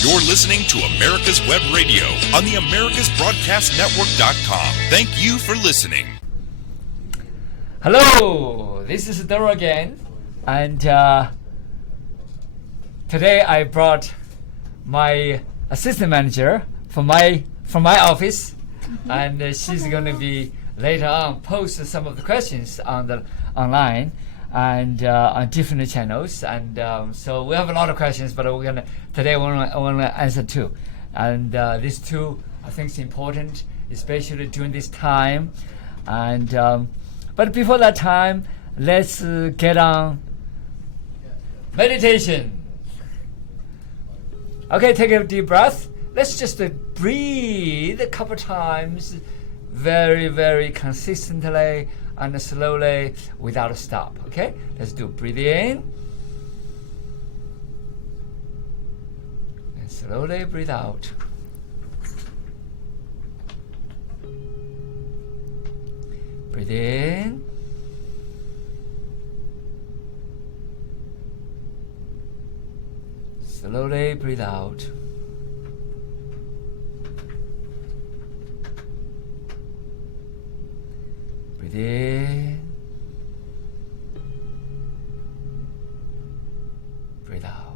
You're listening to America's Web Radio on the AmericasBroadcastNetwork.com. Thank you for listening. Hello, this is DeRu again, and today I brought my assistant manager from my office, and she's going to be later on post some of the questions on the online and on different channels, and so we have a lot of questions, but today I want to answer two, and these two I think is important, especially during this time, and but before that time, let's get on meditation. Okay, take a deep breath. Let's just breathe a couple times, very, very consistently and slowly without a stop. Okay, let's do breathe in and slowly breathe out. Breathe in slowly breathe out. Breathe in. Breathe out.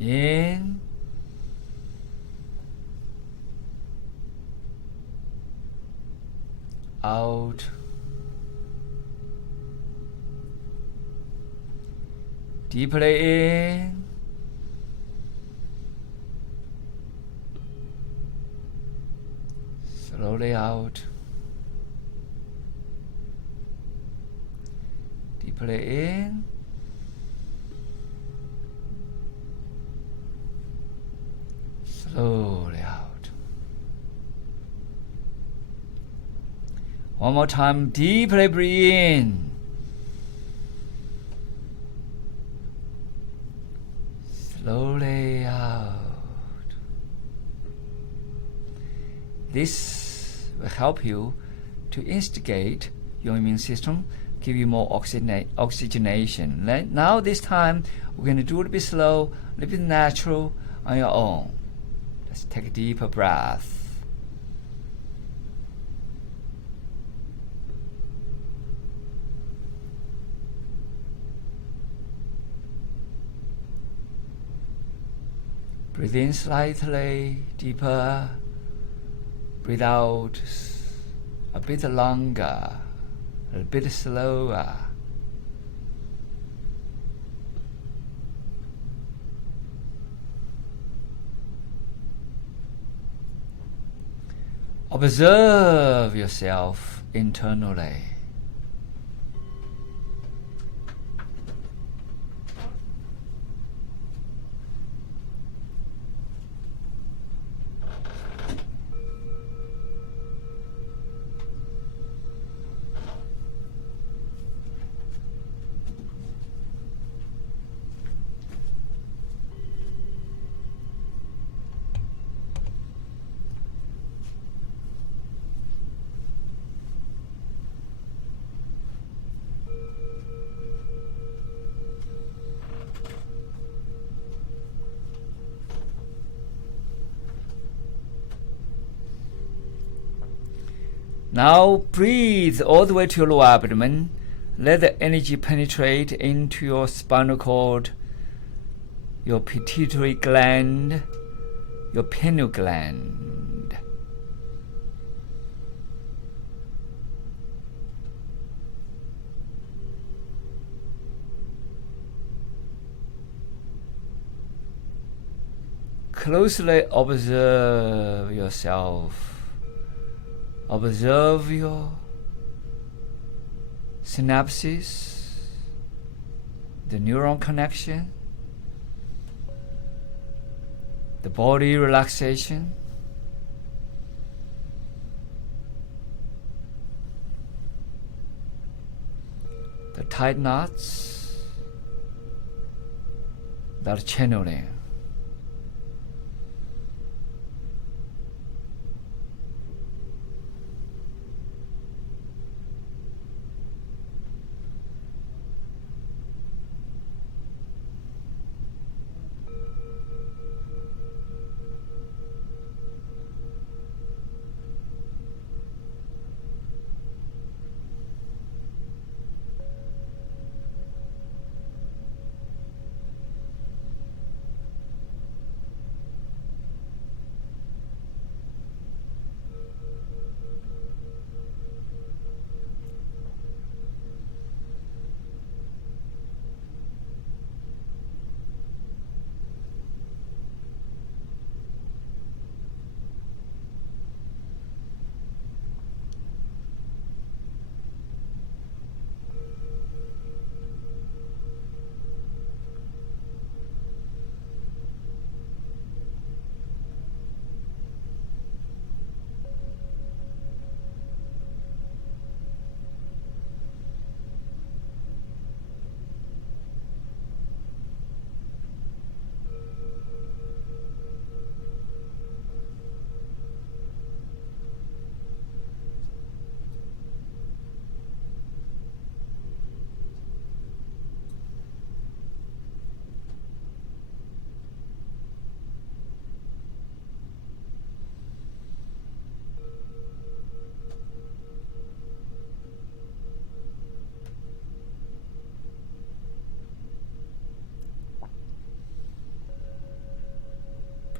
In, out, deeply in, slowly out, deeply in, slowly out. One more time, deeply breathe in. Slowly out. This will help you to instigate your immune system, give you more oxygenation. Now this time, we're going to do it a bit slow, a little bit natural on your own. Let's take a deeper breath. Breathe in slightly deeper. Breathe out a bit longer, a bit slower. Observe yourself internally. Now breathe all the way to your lower abdomen. Let the energy penetrate into your spinal cord, your pituitary gland, your pineal gland. Closely observe yourself. Observe your synapses, the neuron connection. the body relaxation, the tight knots that are channeling.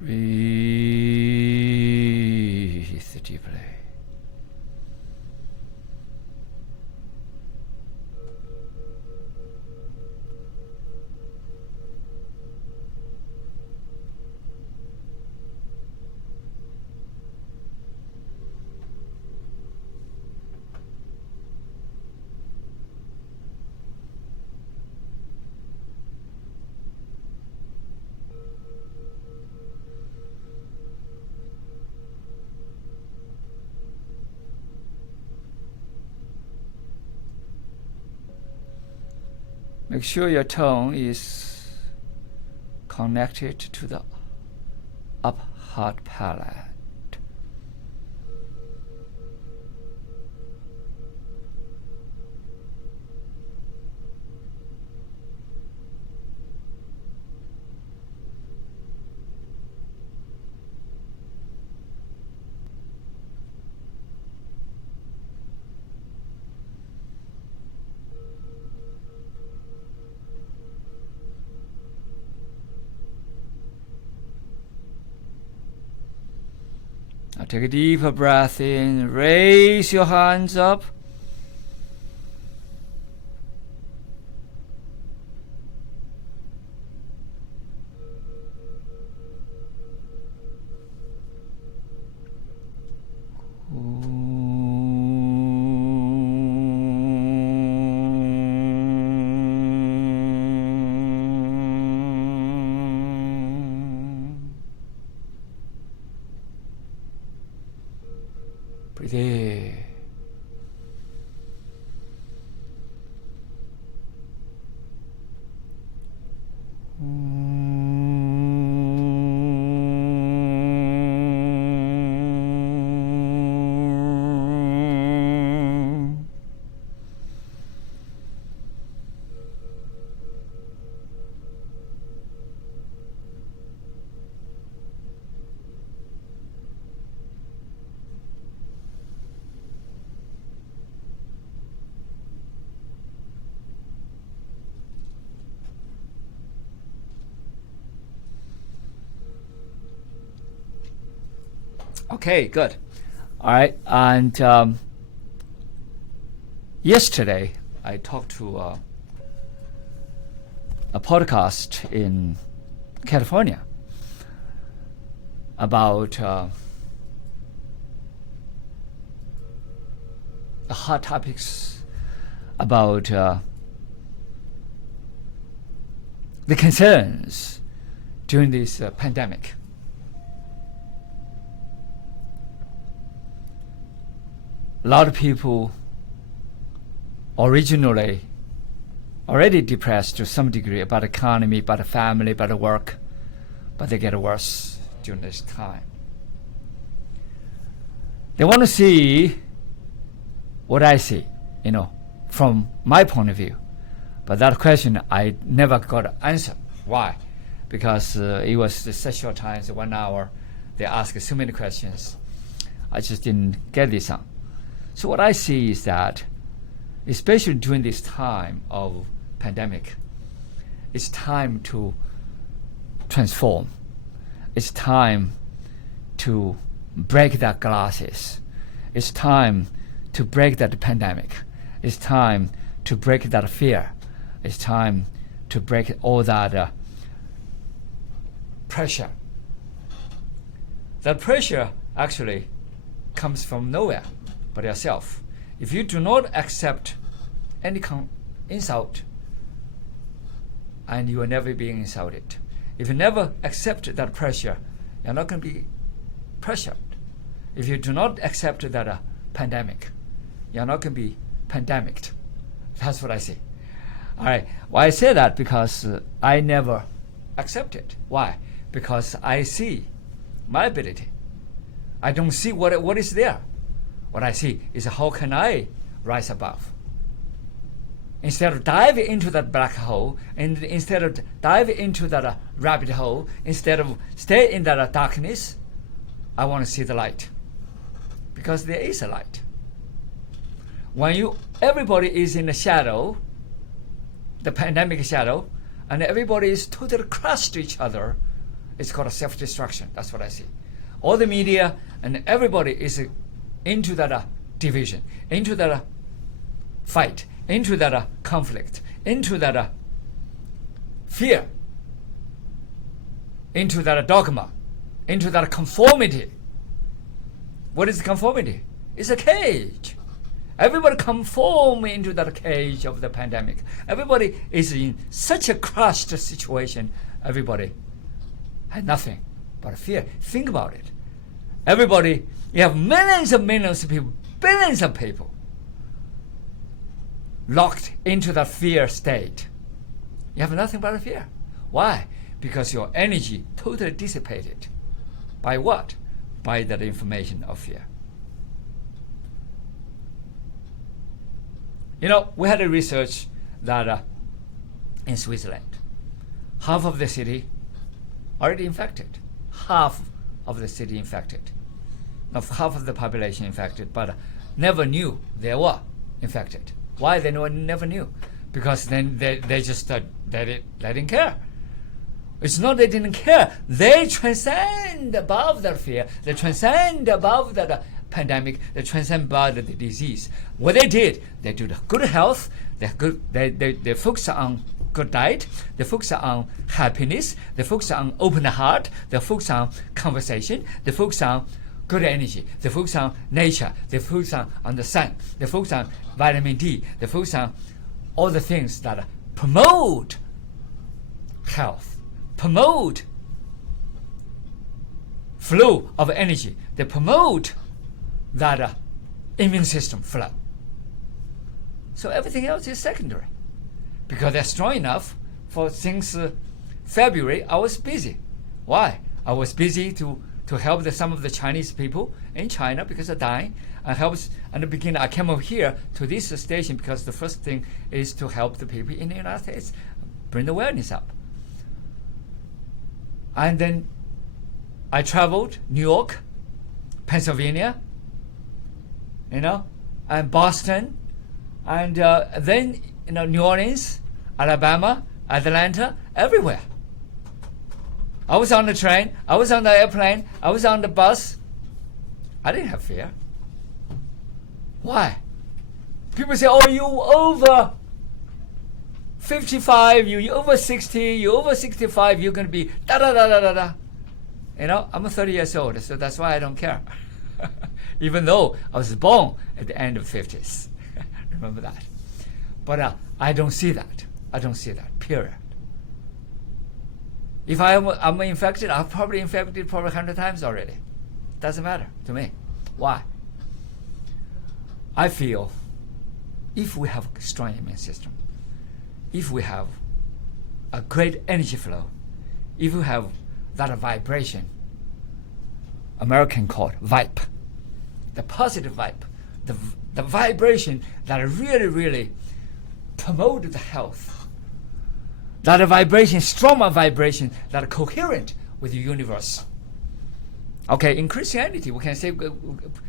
Breathe deeply. Make sure your tongue is connected to the up hard palate. Now take a deeper breath in. Raise your hands up. Breathe in. Okay, good. All right, and yesterday I talked to a podcast in California about hot topics about the concerns during this pandemic. a lot of people originally already depressed to some degree about the economy, about the family, about the work, but they get worse during this time. They want to see what I see, from my point of view. But that question I never got an answer. Why? Because it was such short time, so 1 hour. They asked so many questions. I just didn't get this on. So what I see is that, especially during this time of pandemic, it's time to transform. It's time to break that glasses. It's time to break that pandemic. It's time to break that fear. It's time to break all that pressure. That pressure actually comes from nowhere but yourself. If you do not accept any insult, and you will never be insulted. If you never accept that pressure, you're not going to be pressured. If you do not accept that pandemic, you're not going to be pandemicked. That's what I say. All right. Well, I say that because I never accept it. Why? Because I see my ability. I don't see what is there. What I see is how can I rise above. Instead of diving into that black hole, and instead of diving into that rabbit hole, instead of stay in that darkness, I want to see the light. Because there is a light. When everybody is in the shadow, the pandemic shadow, and everybody is totally crushed to each other, it's called a self-destruction. That's what I see. All the media and everybody is into that division, into that fight, into that conflict, into that fear, into that dogma, into that conformity. What is conformity? It's a cage. Everybody conform into that cage of the pandemic. Everybody is in such a crushed situation. Everybody had nothing but fear. Think about it. Everybody, you have millions of people, billions of people locked into the fear state. You have nothing but fear. Why? Because your energy totally dissipated. By what? By that information of fear. We had a research that in Switzerland, half of the city already infected. Half of the city infected. Not half of the population infected, but never knew they were infected. Why they never knew? Because then they just they didn't care. It's not they didn't care. They transcend above that fear. They transcend above that pandemic. They transcend above the disease. What they did, they do the good health. They focus on good diet. They focus on happiness. They focus on open heart. They focus on conversation. They focus on good energy. They focus on nature. They focus on the sun. They focus on vitamin D. They focus on all the things that promote health, promote flow of energy. They promote that immune system flow. So everything else is secondary. Because they're strong enough for since February, I was busy. Why? I was busy to help some of the Chinese people in China because they're dying. I helped at the beginning. I came over here to this station because the first thing is to help the people in the United States, bring the awareness up. And then I traveled New York, Pennsylvania, and Boston, and then New Orleans, Alabama, Atlanta, everywhere. I was on the train, I was on the airplane, I was on the bus. I didn't have fear. Why? People say, oh, you over 55, you over 60, you over 65, you're going to be da-da-da-da-da-da. I'm 30 years old, so that's why I don't care. Even though I was born at the end of 50s. Remember that. But I don't see that. I don't see that, period. If I'm infected, I've probably infected 100 times already. Doesn't matter to me. Why? I feel if we have a strong immune system, if we have a great energy flow, if we have that vibration, American called vibe, the positive vibe, the vibration that really, really promote the health, that vibration, stronger vibration, that are coherent with the universe. Okay, in Christianity, we can say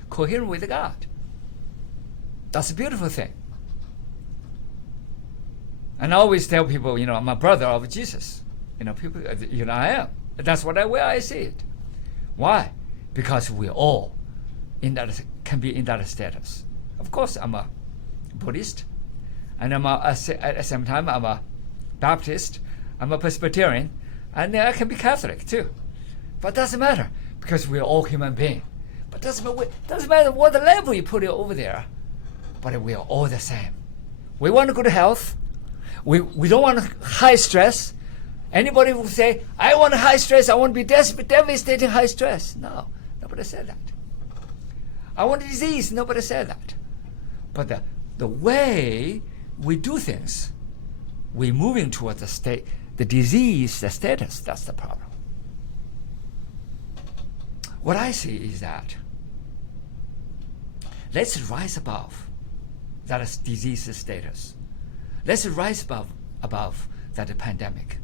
coherent with God. That's a beautiful thing. And I always tell people, I'm a brother of Jesus. People, I am. That's way I see it. Why? Because we all can be in that status. Of course, I'm a Buddhist, and at the same time, I'm a Baptist, I'm a Presbyterian, and I can be Catholic too. But it doesn't matter, because we're all human beings. But doesn't matter what level you put it over there, but we are all the same. We want good health. We don't want high stress. Anybody will say, I want high stress, I want to be devastating high stress. No, nobody said that. I want a disease, nobody said that. But the way we do things, we're moving towards the disease, the status, that's the problem. What I see is that let's rise above that disease status. Let's rise above that pandemic.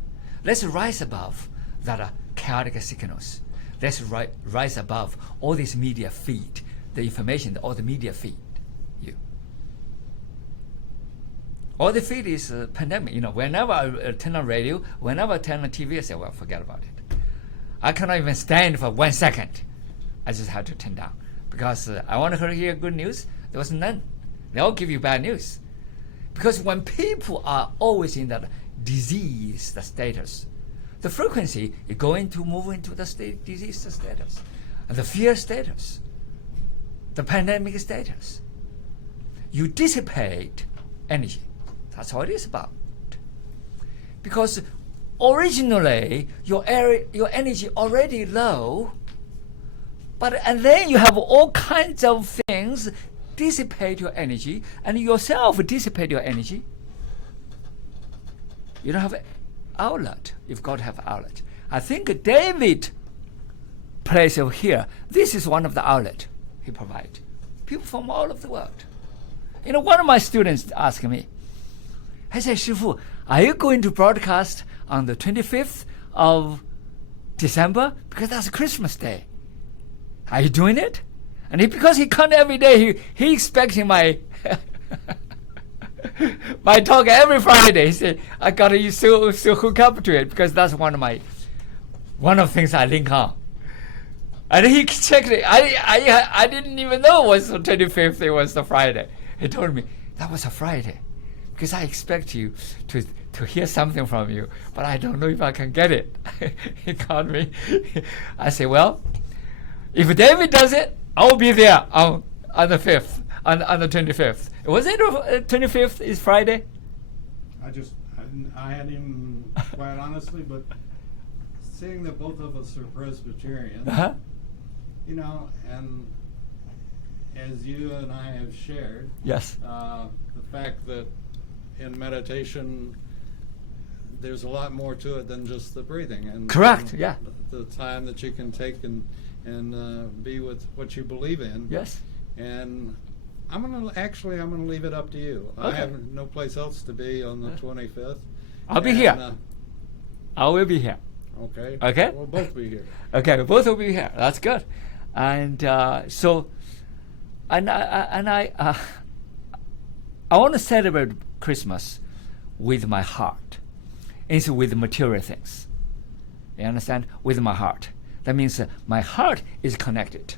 Let's rise above that chaotic signals. Let's rise above all this media feed, the information, all the media feed you. All the feed is pandemic. Whenever I turn on radio, whenever I turn on TV, I say, well, forget about it. I cannot even stand for 1 second. I just had to turn down. Because I want to hear good news. There was none. They all give you bad news. Because when people are always in that disease, the status, the frequency is going to move into the disease status, and the fear status, the pandemic status. You dissipate energy. That's all it is about. Because originally your energy already low, and then you have all kinds of things dissipate your energy, and yourself dissipate your energy. You don't have an outlet. You've got to have an outlet. I think David place over here, this is one of the outlets he provides. People from all over the world. One of my students asked me, I said, Shifu, are you going to broadcast on the 25th of December? Because that's Christmas Day. Are you doing it? And because he comes every day, he expecting my my talk every Friday. He said, I got to still hook up to it because that's one of the things I link on. And he checked it. I didn't even know it was the 25th. It was the Friday. He told me that was a Friday because I expect you to hear something from you, but I don't know if I can get it. He called me. I said, well, if David does it, I'll be there on the 5th, on the 25th. Was it 25th is Friday? I hadn't even, quite honestly, but seeing that both of us are Presbyterian, and as you and I have shared, yes, the fact that in meditation there's a lot more to it than just the breathing. And correct, yeah. The time that you can take and be with what you believe in. Yes. And I'm gonna leave it up to you. Okay. I have no place else to be on the 25th. I'll be here. I will be here. Okay. Okay. We'll both be here. Okay, we both will be here. That's good. And I want to celebrate Christmas with my heart, instead with material things. You understand? With my heart. That means my heart is connected.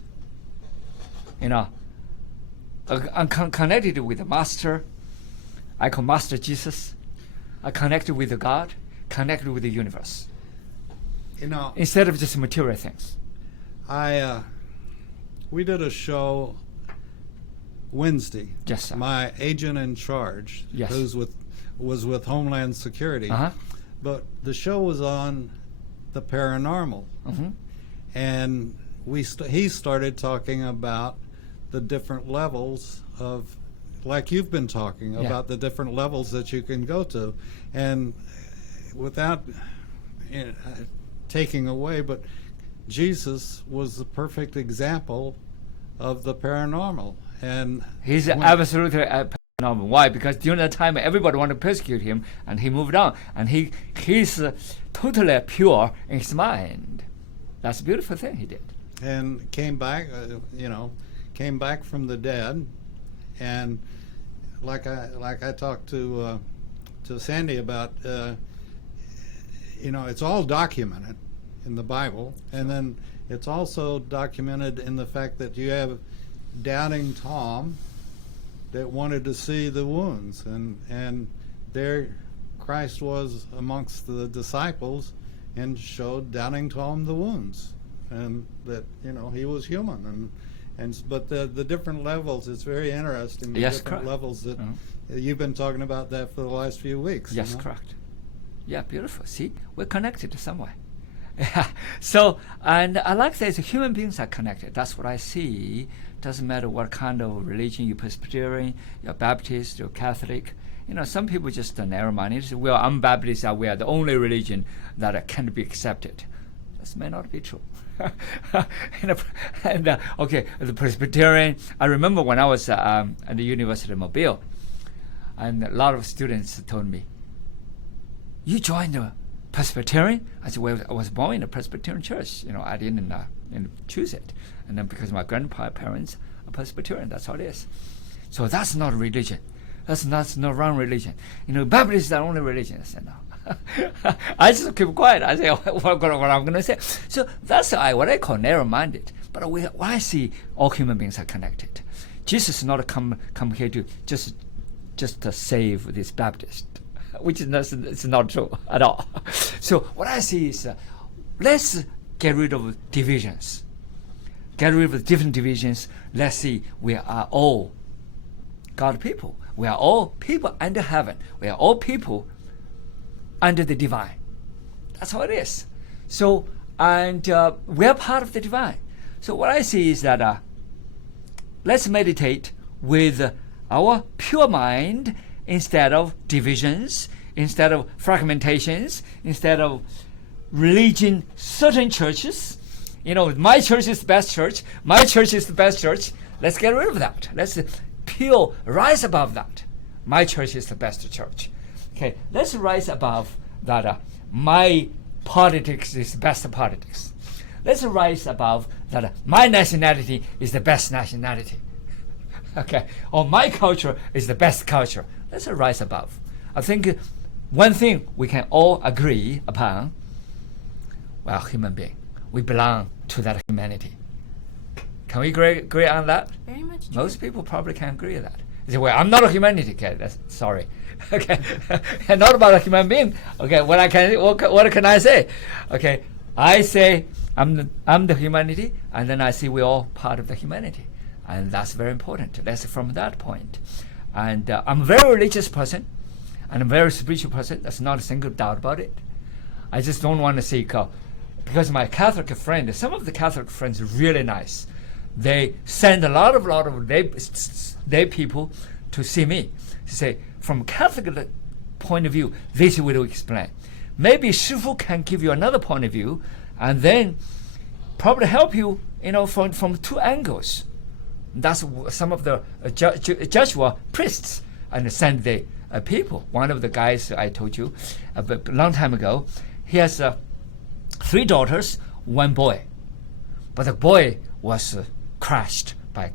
I'm connected with the Master. I call Master Jesus. I connected with God, connected with the universe. Instead of just material things. We did a show Wednesday. Yes, sir. My agent in charge, yes, was with Homeland Security, but the show was on the paranormal, and he started talking about the different levels of, like you've been talking about, the different levels that you can go to, and without taking away, but Jesus was the perfect example of the paranormal, and he's absolutely paranormal. Why? Because during that time, everybody wanted to persecute him, and he moved on, and he's totally pure in his mind. That's a beautiful thing he did. And came back, came back from the dead, and like I talked to Sandy about, it's all documented in the Bible, and then it's also documented in the fact that you have doubting Tom that wanted to see the wounds, and there Christ was amongst the disciples and showed doubting Tom the wounds, and that he was human, but the different levels, it's very interesting, the different correct. levels that you've been talking about that for the last few weeks. Yes, correct. Yeah, beautiful. See, we're connected some way. So, and I like that human beings are connected. That's what I see. Doesn't matter what kind of religion you're Presbyterian, you're Baptist, you're Catholic. Some people just narrow-minded. Say, well, I'm Baptist. We are the only religion that can be accepted. This may not be true. Okay, the Presbyterian. I remember when I was at the University of Mobile, and a lot of students told me, "You joined the Presbyterian?" I said, "Well, I was born in a Presbyterian church. I didn't choose it, and then because my grandparents are Presbyterian, that's how it is. So that's not religion. That's not wrong religion. Baptist is the only religion." I said, "No." I just keep quiet. I say what I'm going to say. So that's what I call narrow-minded. But what I see, all human beings are connected. Jesus is not come here to just to save this Baptist, which is not true at all. So what I see is, let's get rid of divisions. Get rid of different divisions. Let's see, we are all God people. We are all people under heaven. We are all people under the divine. That's how it is. So, and we are part of the divine. So what I see is that let's meditate with our pure mind instead of divisions, instead of fragmentations, instead of religion, certain churches. My church is the best church. My church is the best church. Let's get rid of that. Let's rise above that. My church is the best church. Okay, let's rise above that. My politics is the best politics. Let's rise above that. My nationality is the best nationality. Okay, or my culture is the best culture. Let's rise above. I think one thing we can all agree upon, well, human being, we belong to that humanity. Can we agree on that? Very much true. Most people probably can agree with that. They say, well, I'm not a humanity. Okay, sorry. Okay, and not about a human being. Okay, what can I say? Okay, I say I'm the humanity, and then I see we're all part of the humanity, and that's very important. That's from that point. And I'm a very religious person, and I'm a very spiritual person. There's not a single doubt about it. I just don't want to see because my Catholic friend, some of the Catholic friends are really nice. They send a lot of their people to see me. To say, from Catholic point of view, this will explain. Maybe Shifu can give you another point of view, and then probably help you, from two angles. That's some of the Jesuit priests and send the people. One of the guys I told you a long time ago, he has 3 daughters, 1 boy, but the boy was crashed by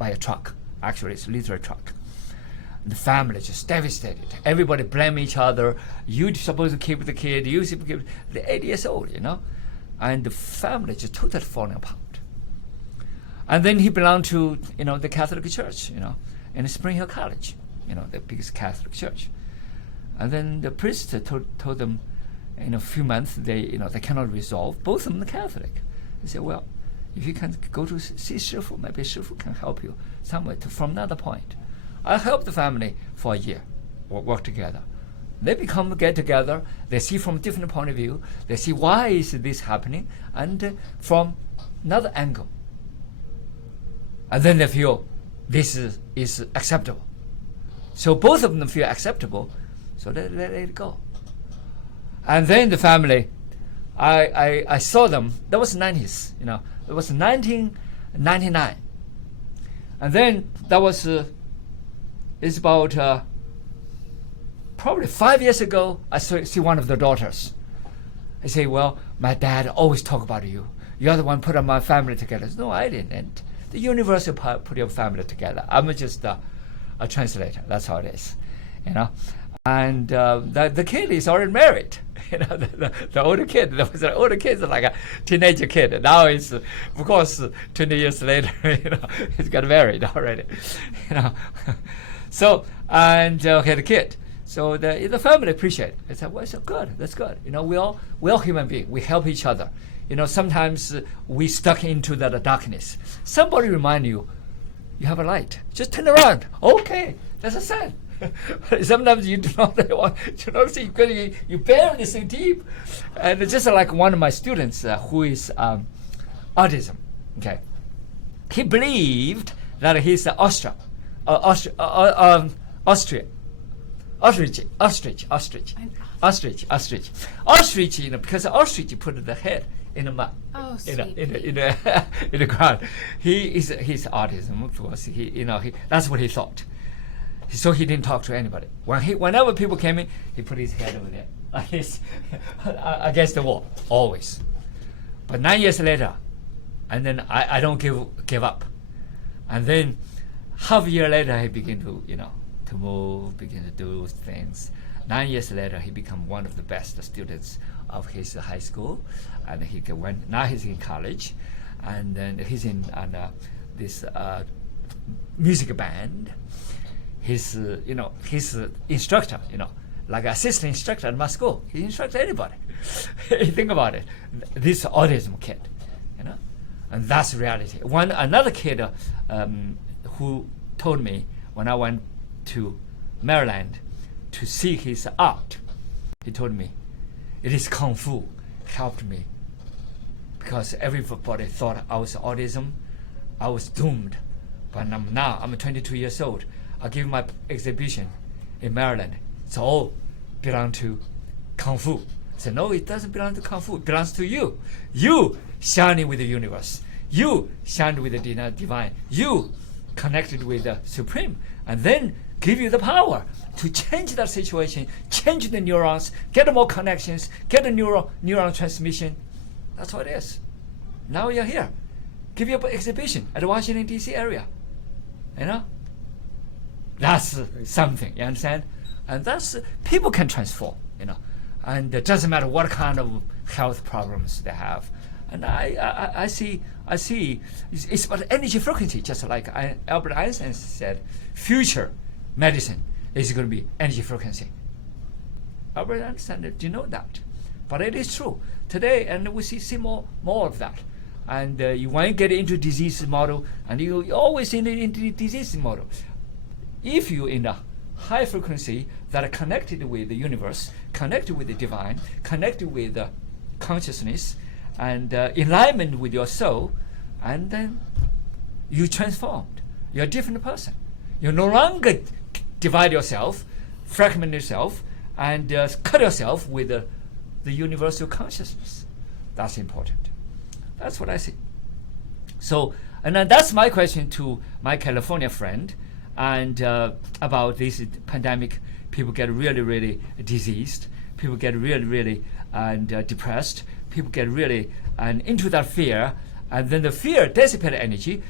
a truck. Actually, it's a literal truck. The family just devastated. Everybody blame each other. You're supposed to keep the kid. You supposed to keep the 8 years old, and the family just totally falling apart. And then he belonged to the Catholic Church, in Spring Hill College, the biggest Catholic church. And then the priest told them, in a few months they cannot resolve. Both of them are Catholic. They said, well, if you can go to see Shifu, maybe Shifu can help you somewhere from another point. I helped the family for a year, work together. They get together. They see from a different point of view. They see why is this happening, and from another angle. and then they feel this is acceptable. So both of them feel acceptable, so they let it go. And then the family, I saw them. That was 90s, you know. It was 1999, and then that was it's about probably 5 years ago. I see one of the daughters. I say, well, my dad always talk about you. You're the one put my family together. No, I didn't. The universe put your family together. I'm just a translator. That's how it is, you know. And the kid is already married. You know, the older kid. There was an older kid, like a teenager kid. Now it's, of course, 20 years later, you know, he's got married already. You know, so and okay, the kid. So the family appreciate it. They said, well, so good. That's good. You know, we all human beings. We help each other. You know, sometimes we stuck into that darkness. Somebody remind you, you have a light. Just turn around. Okay, that's a sign. Sometimes you do not want to see because you bury this so deep. And it's just like one of my students who is autism. Okay, he believed that he's ostrich, you know, because the ostrich put the head in the mud. Oh, in the ground. He's autism, of course. He that's what he thought. So he didn't talk to anybody. Whenever people came in, he put his head over there, against the wall, always. But 9 years later, and then I don't give up. And then half a year later, he began to to move, begin to do things. 9 years later, he became one of the best students of his high school, and now he's in college, and then he's in this music band. He's he's instructor, like assistant instructor at my school. He instructs anybody. Think about it. This autism kid, and that's reality. Another kid who told me when I went to Maryland to see his art, he told me, it is Kung Fu helped me because everybody thought I was autism. I was doomed. But I'm 22 years old. I give my exhibition in Maryland. It's all belong to Kung Fu. I said, no, it doesn't belong to Kung Fu. It belongs to you. You shining with the universe. You shining with the divine. You connected with the Supreme. And then give you the power to change that situation, change the neurons, get more connections, get the neuron transmission. That's what it is. Now you're here. Give you an exhibition at the Washington, D.C. area. That's something, you understand? And that's, people can transform, and it doesn't matter what kind of health problems they have. And I see it's about energy frequency, just like Albert Einstein said, future medicine is going to be energy frequency. Albert Einstein didn't know that, but it is true today, and we see more of that. And you want to get into disease model, and you always into the disease model. If you're in a high frequency that are connected with the universe, connected with the divine, connected with the consciousness, and in alignment with your soul, and then you transformed. You're a different person. You no longer divide yourself, fragment yourself, and cut yourself with the universal consciousness. That's important. That's what I see. So, and then that's my question to my California friend, and about this pandemic. People get really, really diseased. People get really, really depressed. People get really into that fear, and then the fear dissipates energy,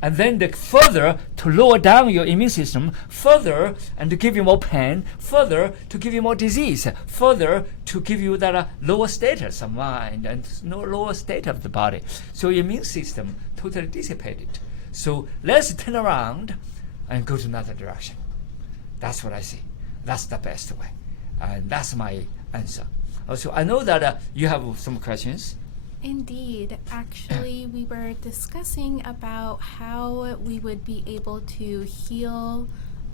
and then the further to lower down your immune system, further and to give you more pain, further to give you more disease, further to give you that lower status of mind and no lower state of the body. So your immune system totally dissipated. So let's turn around and go to another direction. That's what I see. That's the best way, and that's my answer. Also, I know that you have some questions. Indeed. Actually, we were discussing about how we would be able to heal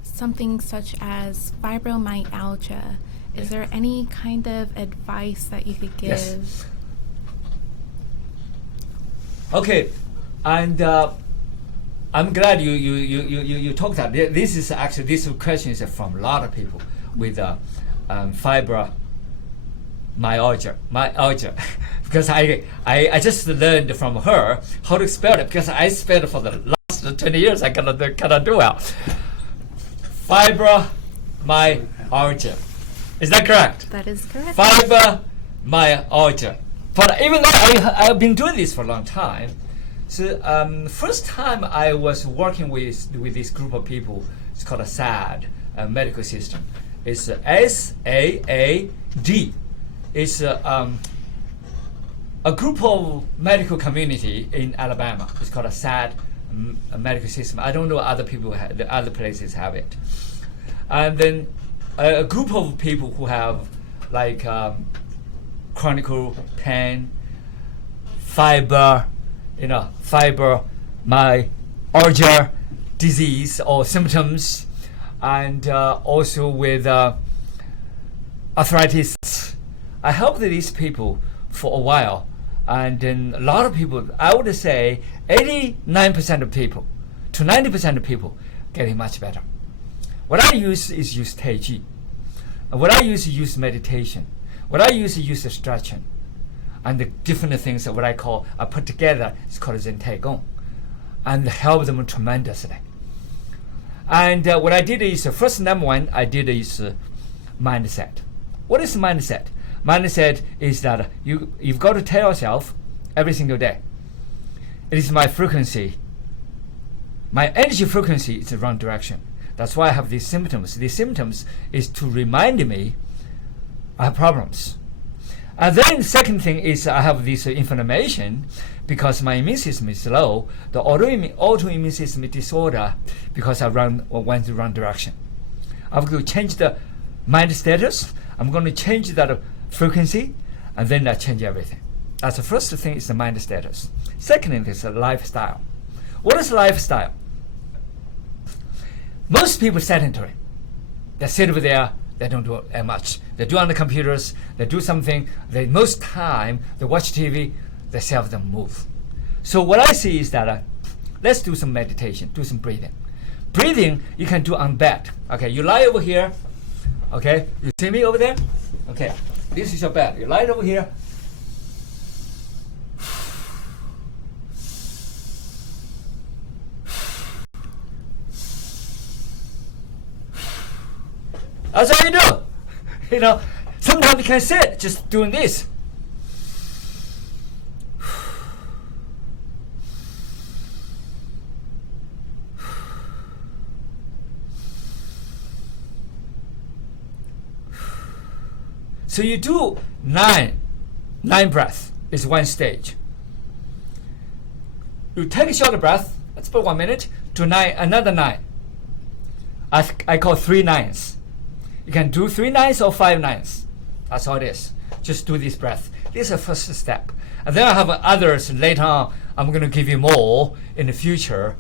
something such as fibromyalgia. Is there any kind of advice that you could give? Yes. Okay, and I'm glad you talked that. This is actually, this question is from a lot of people with fibromyalgia, because I just learned from her how to spell it, because I spelled it for the last 20 years. I cannot do well. Fibromyalgia. Is that correct? That is correct. Fibromyalgia. But even though I've been doing this for a long time, so first time I was working with this group of people, it's called a SAD, medical system. It's SAAD. It's a group of medical community in Alabama. It's called a SAD medical system. I don't know other people the other places have it. And then a group of people who have like chronic pain, fibromyalgia disease or symptoms, and also with arthritis. I helped these people for a while, and then a lot of people, I would say 89% of people to 90% of people getting much better. What I use is Tai Chi. What I use meditation. What I use stretching. And the different things that what I put together is called Zen Tai Gong, and help them tremendously. And what I did is, first number one I did is mindset. What is mindset? Mindset is that you've got to tell yourself every single day, it is my frequency. My energy frequency is the wrong direction. That's why I have these symptoms. These symptoms is to remind me I have problems. And then second thing is I have this inflammation because my immune system is low. The autoimmune system disorder because I went the wrong direction. I'm going to change the mind status. I'm going to change that frequency, and then I change everything. That's the first thing is the mind status. Second thing is the lifestyle. What is lifestyle? Most people sedentary. They sit over there. They don't do much. They do on the computers. They do something. Most time they watch TV. They seldom move. So what I see is that let's do some meditation. Do some breathing. Breathing you can do on bed. Okay, you lie over here. Okay, you see me over there. Okay, this is your bed. You lie over here. That's how you do. Sometimes you can sit just doing this. So you do nine breaths is one stage. You take a short breath, let's put 1 minute, to another 9. I call 3 nines. You can do 3 nines or 5 nines. That's all it is. Just do this breath. This is the first step. And then I have others later on. I'm going to give you more in the future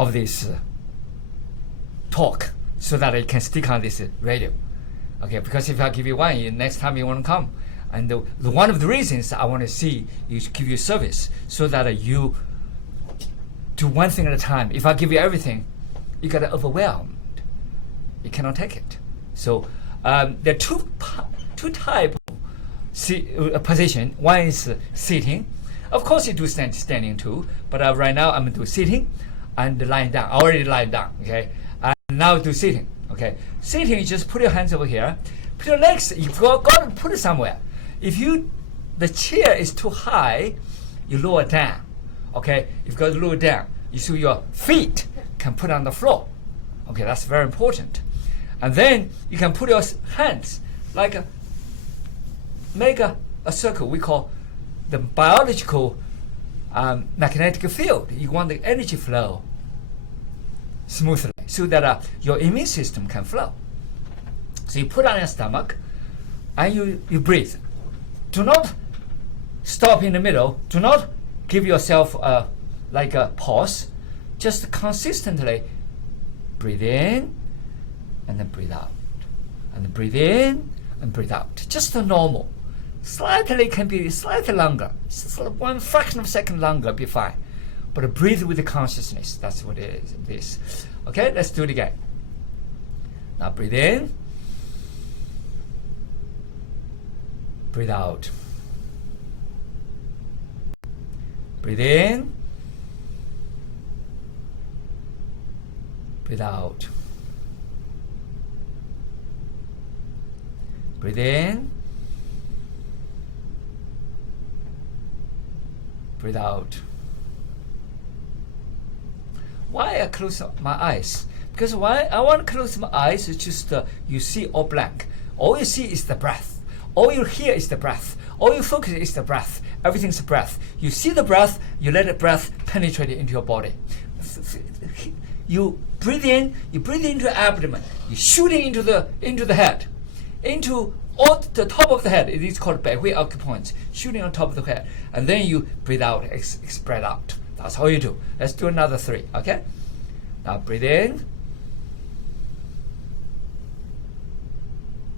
of this talk so that I can stick on this radio. Okay, because if I give you one, next time you want to come. And one of the reasons I want to see you to give you service so that you do one thing at a time. If I give you everything, you get overwhelmed. You cannot take it. So there are two types of position. One is sitting. Of course, you do standing too. But right now, I'm going to do sitting and lying down. I already lying down. Okay. And now do sitting. Okay. Sitting, you just put your hands over here. Put your legs. You've got to put it somewhere. If the chair is too high, you lower down. Okay. You've got to lower down. So your feet can put on the floor. Okay. That's very important. And then you can put your hands make a circle. We call the biological magnetic field. You want the energy flow smoothly so that your immune system can flow. So you put on your stomach and you breathe. Do not stop in the middle. Do not give yourself a pause. Just consistently breathe in and then breathe out, and then breathe in and breathe out. Just the normal. Slightly can be slightly longer. Just one fraction of a second longer, be fine. but breathe with the consciousness. That's what it is. This. Okay, let's do it again. Now breathe in. Breathe out. Breathe in. Breathe out. Breathe in. Breathe out. Why I close my eyes? Because why I want to close my eyes is just you see all blank. All you see is the breath. All you hear is the breath. All you focus is the breath. Everything's breath. You see the breath, you let the breath penetrate into your body. You breathe in, you breathe into the abdomen, you shoot it into the head, into all the top of the head. It is called Beihui acupoints, shooting on top of the head. And then you breathe out, spread out. That's how you do. Let's do another 3, okay? Now breathe in.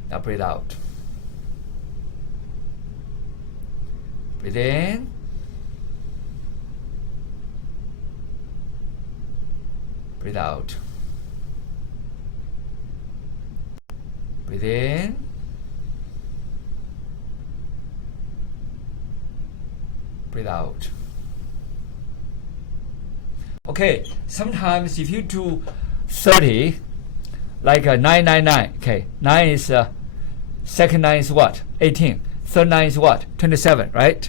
Now breathe out. Breathe in. Breathe out. Breathe in. Breathe out. Okay, sometimes if you do 30, like a 999, okay, 9 is, second 9 is what? 18. Third 9 is what? 27, right?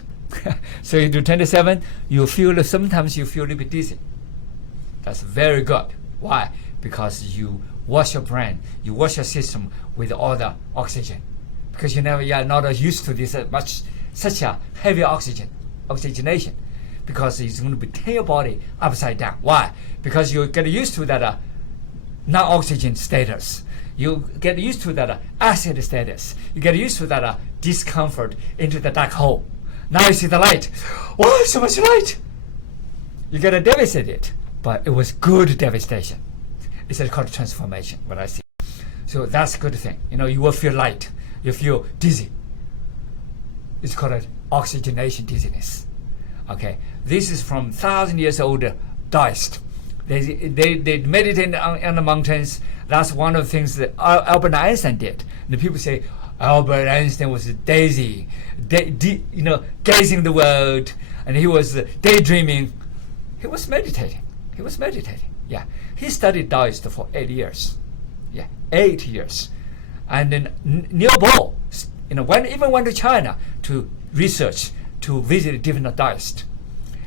So you do 27, sometimes you feel a little bit dizzy. That's very good. Why? Because you wash your brain, you wash your system with all the oxygen. Because you are not used to this such a heavy oxygenation. Because it's going to turn your body upside down. Why? Because you get used to that non-oxygen status. You get used to that acid status. You get used to that discomfort into the dark hole. Now you see the light. Oh, so much light! You get devastated, but it was good devastation. It's called transformation, what I see. So that's a good thing. You will feel light. You feel dizzy. It's called oxygenation dizziness. Okay, this is from 1,000 years old Taoist. They meditate on the mountains. That's one of the things that Albert Einstein did. And the people say Albert Einstein was gazing the world, and he was daydreaming. He was meditating. Yeah, he studied Taoist for 8 years. Yeah, 8 years. And then Neil Bohr, went to China to research, to visit different Taoists.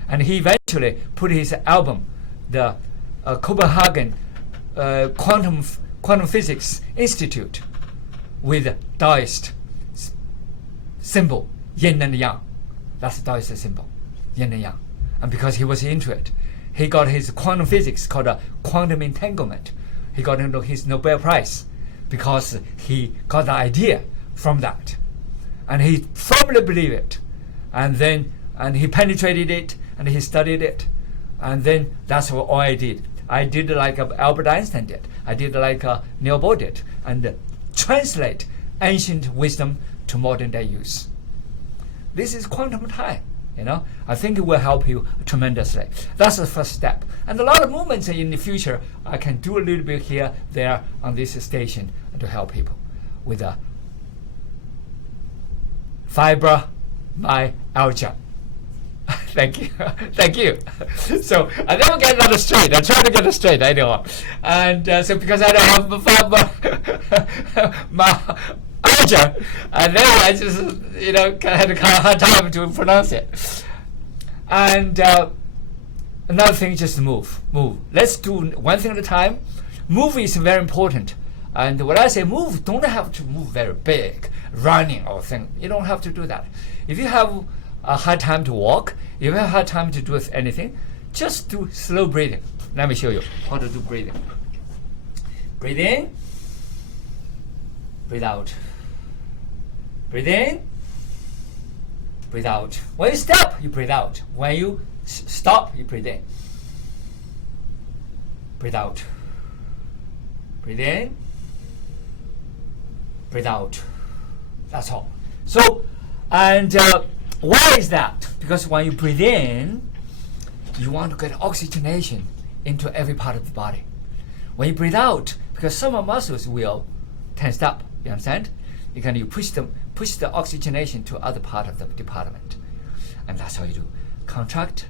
And he eventually put his album, the Copenhagen Quantum Physics Institute, with Taoist symbol, yin and yang. That's the Taoist symbol, yin and yang. And because he was into it, he got his quantum physics called quantum entanglement. He got his Nobel Prize because he got the idea from that. And he firmly believed it. And he penetrated it, and he studied it. And then that's what all I did. I did like Albert Einstein did. I did like Neil Bohr did. And translate ancient wisdom to modern day use. This is quantum time. I think it will help you tremendously. That's the first step. And a lot of movements in the future, I can do a little bit here, there, on this station to help people with fibromyalgia. Thank you. So I never get that straight. I try to get it straight. I know. And so because I don't have fibromyalgia, and then I just had a hard time to pronounce it. And another thing, just move. Let's do one thing at a time. Move is very important. And when I say move, don't have to move very big, running or thing. You don't have to do that. If you have a hard time to walk, if you have a hard time to do anything, just do slow breathing. Let me show you how to do breathing. Breathe in, breathe out. Breathe in, breathe out. When you stop, you breathe out. When you stop, you breathe in. Breathe out. Breathe in, breathe out. That's all. So, and why is that? Because when you breathe in, you want to get oxygenation into every part of the body. When you breathe out, because some muscles will tense up, you understand? You push the oxygenation to other part of the department. And that's how you do. Contract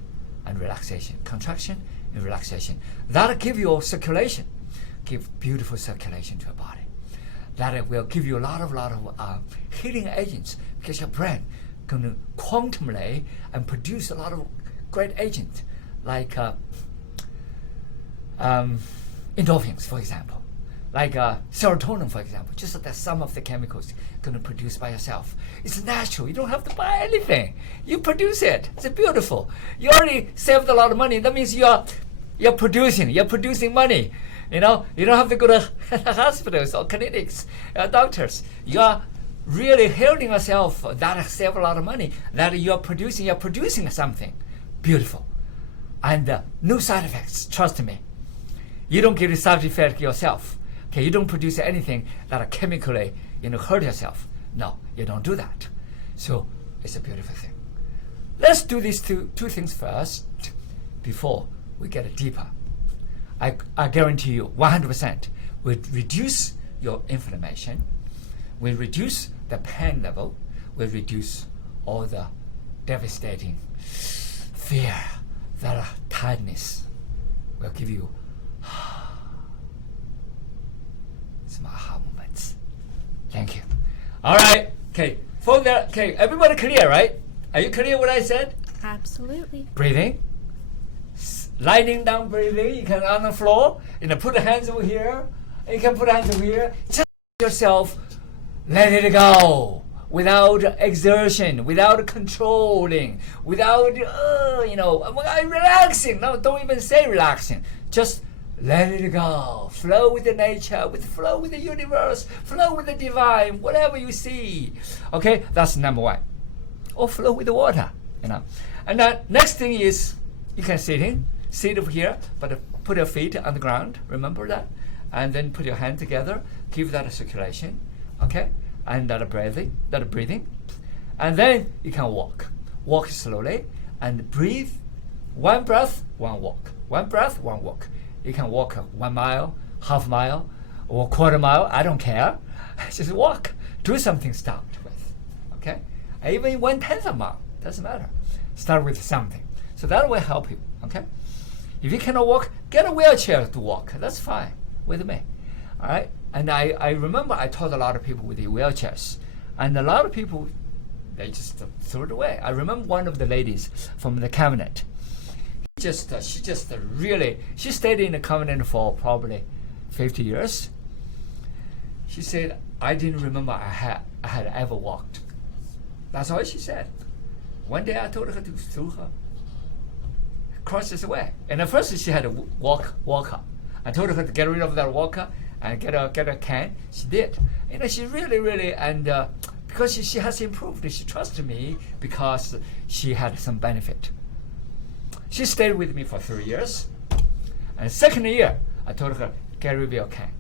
and relaxation. Contraction and relaxation. That'll give you circulation. Give beautiful circulation to your body. That will give you a lot of healing agents, because your brain going to quantumly and produce a lot of great agents, like endorphins, for example, like serotonin, for example. Just that some of the chemicals going to produce by yourself. It's natural. You don't have to buy anything. You produce it. It's beautiful. You already saved a lot of money. That means you're producing money. You know, you don't have to go to hospitals or clinics, doctors. You are really healing yourself. That save a lot of money. That you're producing something beautiful, and no side effects. Trust me. You don't get a side effect yourself. Okay, you don't produce anything that chemically hurt yourself. No, you don't do that. So it's a beautiful thing. Let's do these two things first before we get deeper. I guarantee you 100% will reduce your inflammation, will reduce the pain level, will reduce all the devastating fear, that tightness will give you some aha moments. Thank you. All right. Okay. Okay. Everybody clear, right? Are you clear what I said? Absolutely. Breathing. Lying down breathing. You can on the floor. Put the hands over here. You can put hands over here. Just yourself. Let it go. Without exertion, without controlling, without relaxing. No, don't even say relaxing. Just let it go. Flow with the nature, flow with the universe, flow with the divine, whatever you see. Okay, that's number one. Or flow with the water, And then next thing is you can sit over here, but put your feet on the ground. Remember that, and then put your hand together. Give that a circulation. Okay, and that breathing, and then you can walk. Walk slowly and breathe. One breath, one walk. One breath, one walk. You can walk 1 mile, half mile, or quarter mile. I don't care. Just walk. Do something start with. Okay? Even 1/10 of a mile. Doesn't matter. Start with something. So that will help you. Okay? If you cannot walk, get a wheelchair to walk. That's fine with me. All right? And I remember I taught a lot of people with the wheelchairs. And a lot of people, they just threw it away. I remember one of the ladies from the cabinet. She stayed in the covenant for probably 50 years. She said, I didn't remember I had ever walked. That's all she said. One day I told her to throw her crosses away. And at first she had a walker. I told her to get rid of that walker and get a can. She did. She really, and because she has improved, she trusted me because she had some benefit. She stayed with me for 3 years. And second year, I told her, get rid of your can.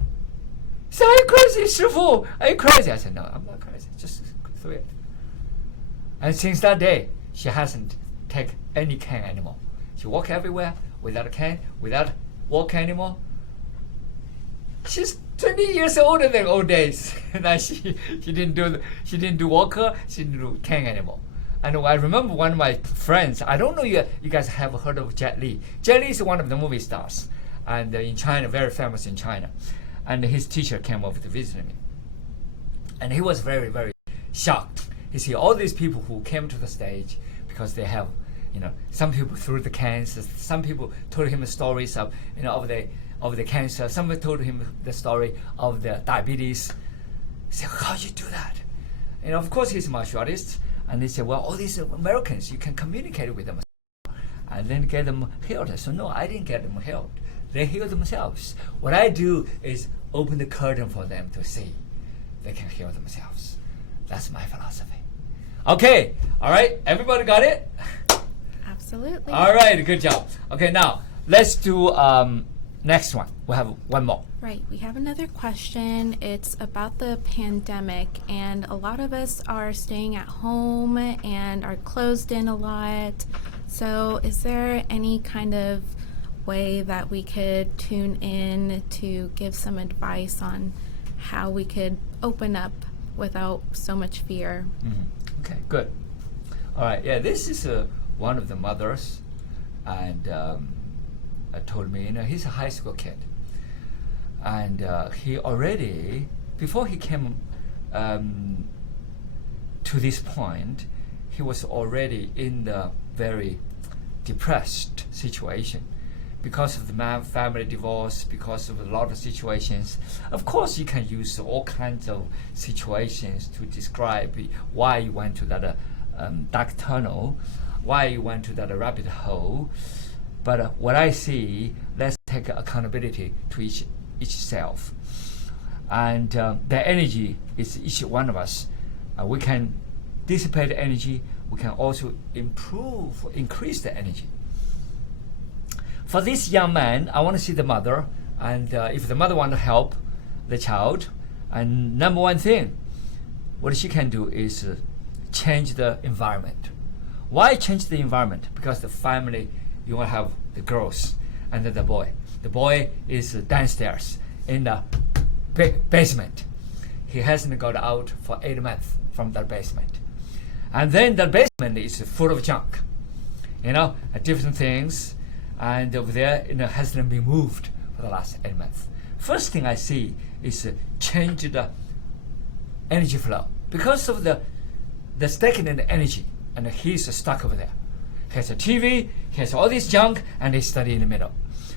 She said, are you crazy, Shifu? Are you crazy? I said, no, I'm not crazy. Just throw it. And since that day, she hasn't taken any can anymore. She walks everywhere without a can, without walk anymore. She's 20 years older than old days. Now she didn't do walker, she didn't do can anymore. And I remember one of my friends, I don't know you guys have heard of Jet Li. Jet Li is one of the movie stars, and in China, very famous in China. And his teacher came over to visit me. And he was very, very shocked. He see all these people who came to the stage because they have, some people threw the cans, some people told him stories of, of the cancer. Some told him the story of the diabetes. He said, how you do that? Of course he's a martial artist. And they said, well, all these Americans, you can communicate with them and then get them healed. So no, I didn't get them healed. They heal themselves. What I do is open the curtain for them to see. They can heal themselves. That's my philosophy. Okay, all right, everybody got it? Absolutely. All right, good job. Okay, now let's do next one. We'll have one more. Right, we have another question. It's about the pandemic, and a lot of us are staying at home and are closed in a lot. So is there any kind of way that we could tune in to give some advice on how we could open up without so much fear? Okay, good. All right, yeah, this is one of the mothers, and told me, he's a high school kid, and he already, before he came to this point, he was already in the very depressed situation because of the family divorce, because of a lot of situations. Of course, you can use all kinds of situations to describe why you went to that dark tunnel, why you went to that rabbit hole. But what I see, let's take accountability to each self. And the energy is each one of us. We can dissipate energy. We can also increase the energy. For this young man, I want to see the mother, and if the mother wants to help the child, and number one thing, what she can do is change the environment. Why change the environment? Because the family, you will have the girls and the boy. The boy is downstairs in the basement. He hasn't got out for 8 months from that basement. And then the basement is full of junk, different things. And over there, hasn't been moved for the last 8 months. First thing I see is change the energy flow. Because of the stagnant energy, and he's stuck over there. He has a TV, he has all this junk, and he's studying in the middle.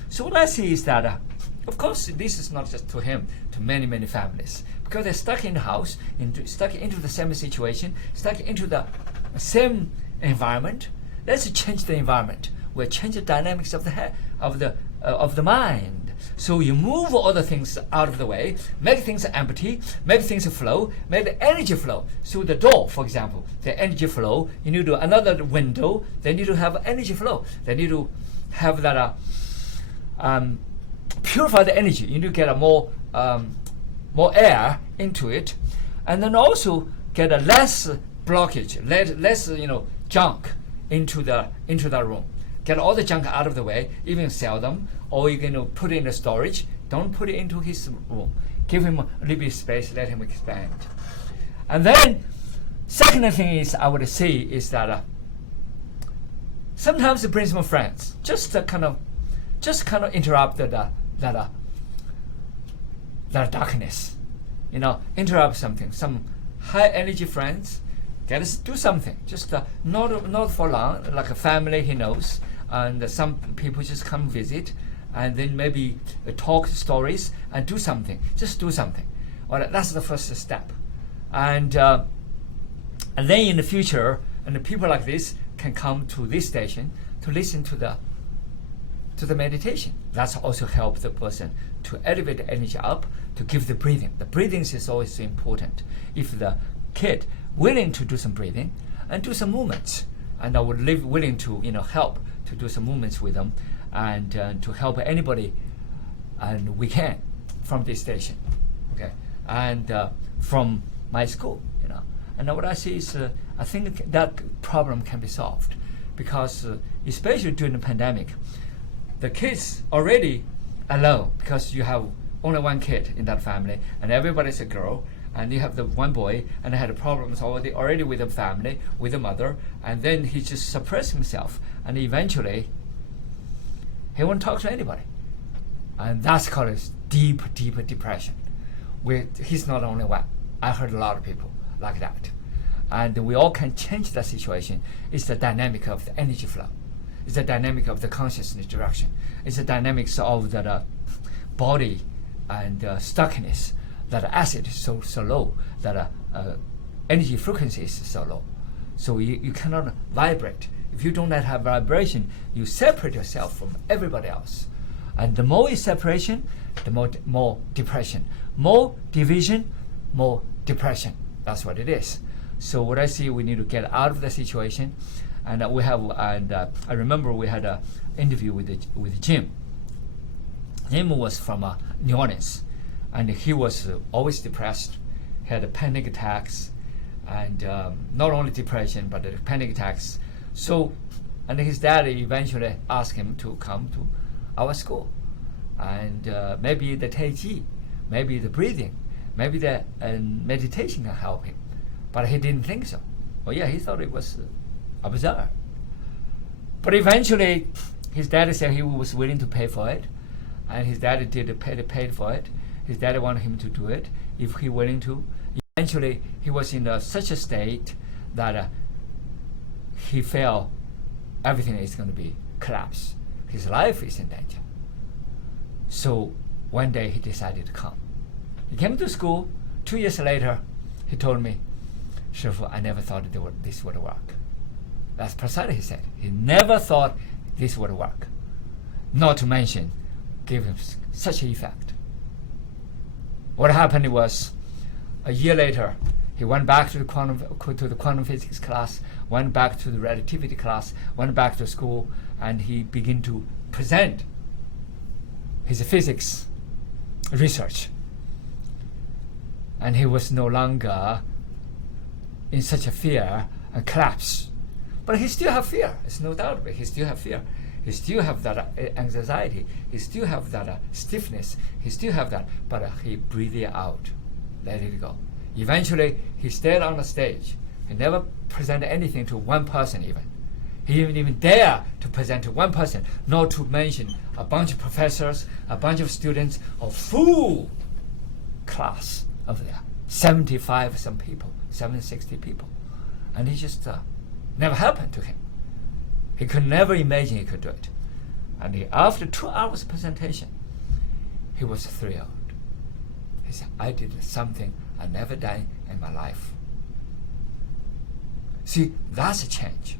So what I see is that, of course, this is not just to him, to many, many families. Because they're stuck in the house, stuck into the same situation, stuck into the same environment. Let's change the environment. We'll change the dynamics of the mind. So you move all the things out of the way, make things empty, make things flow, make the energy flow. So the door, for example, the energy flow, you need to another window, they need to have energy flow. They need to have that purify the energy. You need to get a more air into it, and then also get a less blockage, less junk into that room. Get all the junk out of the way, even sell them, or you can put it in the storage. Don't put it into his room. Give him a little bit of space, let him expand. And then, second thing is I would say is that sometimes it brings some friends, just kind of interrupt that darkness, interrupt something. Some high energy friends, get us do something. Just not for long, like a family he knows. And some people just come visit, and then maybe talk stories and do something. Just do something. Well, that's the first step. And then in the future, and the people like this can come to this station to listen to the meditation. That's also help the person to elevate the energy up, to give the breathing. The breathing is always important. If the kid willing to do some breathing and do some movements, and I would live willing to help to do some movements with them, and to help anybody, and we can from this station, okay, and from my school, and what I see is I think that problem can be solved, because especially during the pandemic, the kids already alone, because you have only one kid in that family, and everybody's a girl, and you have the one boy, and had problems already with the family, with the mother, and then he just suppressed himself, and eventually he won't talk to anybody, and that's called deep depression. He's not the only one. I heard a lot of people like that, and we all can change that situation. It's the dynamic of the energy flow. It's the dynamic of the consciousness direction. It's the dynamics of the body and stuckness. That acid is so low, that energy frequency is so low. So you cannot vibrate. If you don't have vibration, you separate yourself from everybody else. And the more is separation, the more depression. More division, more depression. That's what it is. So what I see, we need to get out of the situation. And I remember we had an interview with Jim. Jim was from New Orleans. And he was always depressed, had panic attacks, and not only depression, but panic attacks. So And his dad eventually asked him to come to our school. And maybe the Tai Chi, maybe the breathing, maybe the meditation can help him. But he didn't think so. Well, yeah, he thought it was absurd. But eventually, his dad said he was willing to pay for it. And his dad paid for it. His dad wanted him to do it if he willing to. Eventually, he was in such a state that he felt everything is going to be collapsed. His life is in danger. So one day he decided to come. He came to school. 2 years later, he told me, Shifu, I never thought this would work. That's precisely he said. He never thought this would work. Not to mention, give him such an effect. What happened was, a year later, he went back to the quantum physics class, went back to the relativity class, went back to school, and he began to present his physics research. And he was no longer in such a fear and collapse. But he still have fear. It's no doubt about it. He still have fear. He still have that anxiety. He still have that stiffness. He still have that. But he breathed it out. Let it go. Eventually, he stayed on the stage. He never presented anything to one person even. He didn't even dare to present to one person, not to mention a bunch of professors, a bunch of students, a full class over there. 75 some people, 60 people. And it just never happened to him. He could never imagine he could do it. And after 2 hours presentation, he was thrilled. He said, I did something I never done in my life. See, that's a change.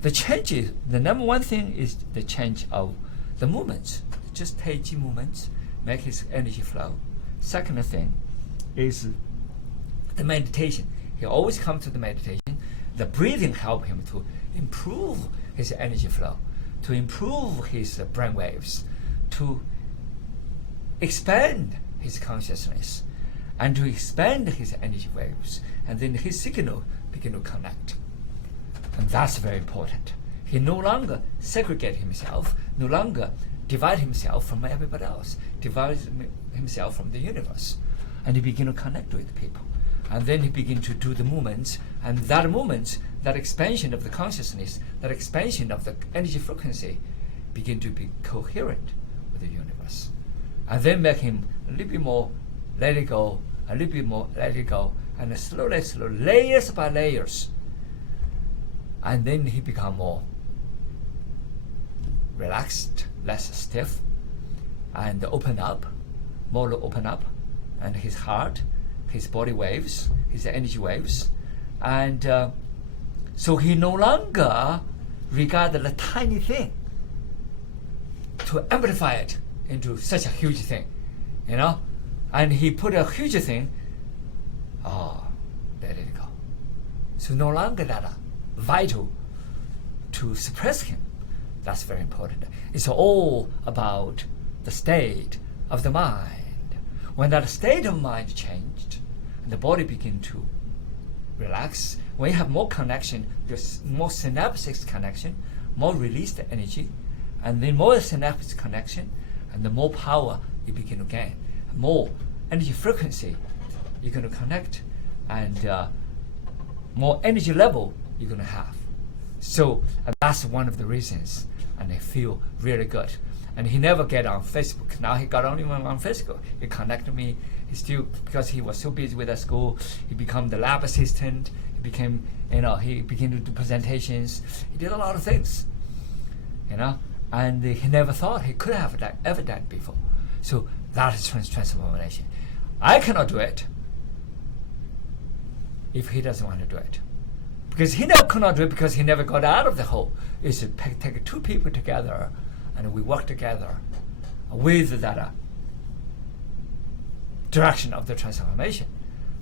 The change is, the number one thing is the change of the movements. Just Tai Chi movements, make his energy flow. Second thing is the meditation. He always comes to the meditation. The breathing help him to improve his energy flow, to improve his brain waves, to expand his consciousness, and to expand his energy waves, and then his signal begin to connect. And that's very important. He no longer segregate himself, no longer divide himself from everybody else, divide himself from the universe, and he begin to connect with people. And then he begin to do the movements, and that movement, that expansion of the consciousness, that expansion of the energy frequency, begin to be coherent with the universe. And then make him a little bit more let it go, a little bit more let it go, and slowly, layers by layers. And then he become more relaxed, less stiff, and open up, more open up, and his heart, his body waves, his energy waves, and so he no longer regarded the tiny thing to amplify it into such a huge thing, you know, and he put a huge thing, let it go. So no longer that vital to suppress him. That's very important. It's all about the state of the mind. When that state of mind changed, and the body begin to relax, when you have more connection, there's more synaptic connection, more released energy, and then more synaptic connection, and the more power you begin to gain, more energy frequency you're going to connect, and more energy level you're going to have. So that's one of the reasons, and I feel really good. And he never get on Facebook. Now he got only on Facebook. He connected me. He still, because he was so busy with the school, he became the lab assistant. He became, he began to do presentations. He did a lot of things, and he never thought he could have ever done before. So that is transformation. I cannot do it if he doesn't want to do it. Because he never could not do it because he never got out of the hole. It's to take two people together and we work together with that direction of the transformation.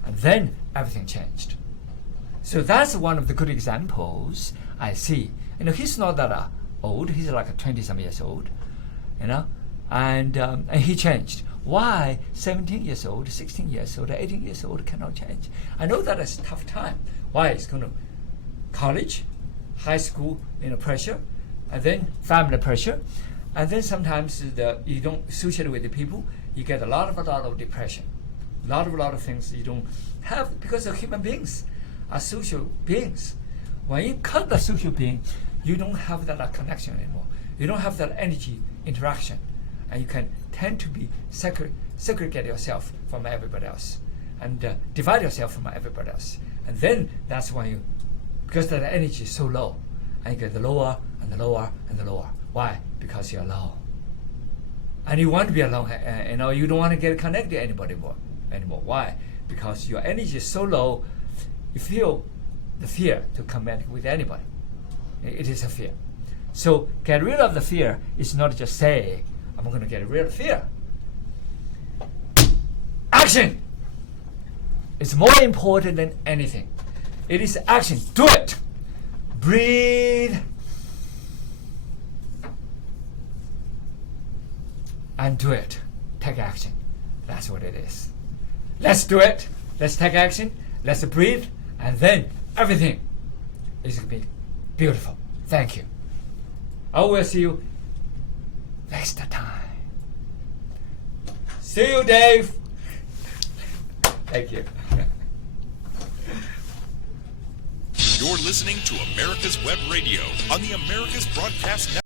And then everything changed. So that's one of the good examples I see. He's not that old. He's like 20-some years old, and he changed. Why 17 years old, 16 years old, 18 years old cannot change? I know that it's a tough time. Why? It's going to college, high school pressure, and then family pressure, and then sometimes you don't associate with the people, you get a lot of depression, a lot of things you don't have because of human beings are social beings. When you cut the social being, you don't have that connection anymore. You don't have that energy interaction, and you can tend to be segregate yourself from everybody else, and divide yourself from everybody else. And then that's when you, because that energy is so low, and you get the lower and the lower and the lower. Why? Because you're alone, and you want to be alone. You don't want to get connected to anybody anymore. Why? Because your energy is so low, you feel the fear to connect with anybody. It is a fear. So get rid of the fear is not just say, I'm going to get rid of fear. Action is more important than anything. It is action. Do it. Breathe. And do it. Take action. That's what it is. Let's do it. Let's take action. Let's breathe. And then everything is going to be beautiful. Thank you. I will see you next time. See you, Dave. Thank you. You're listening to America's Web Radio on the America's Broadcast Network.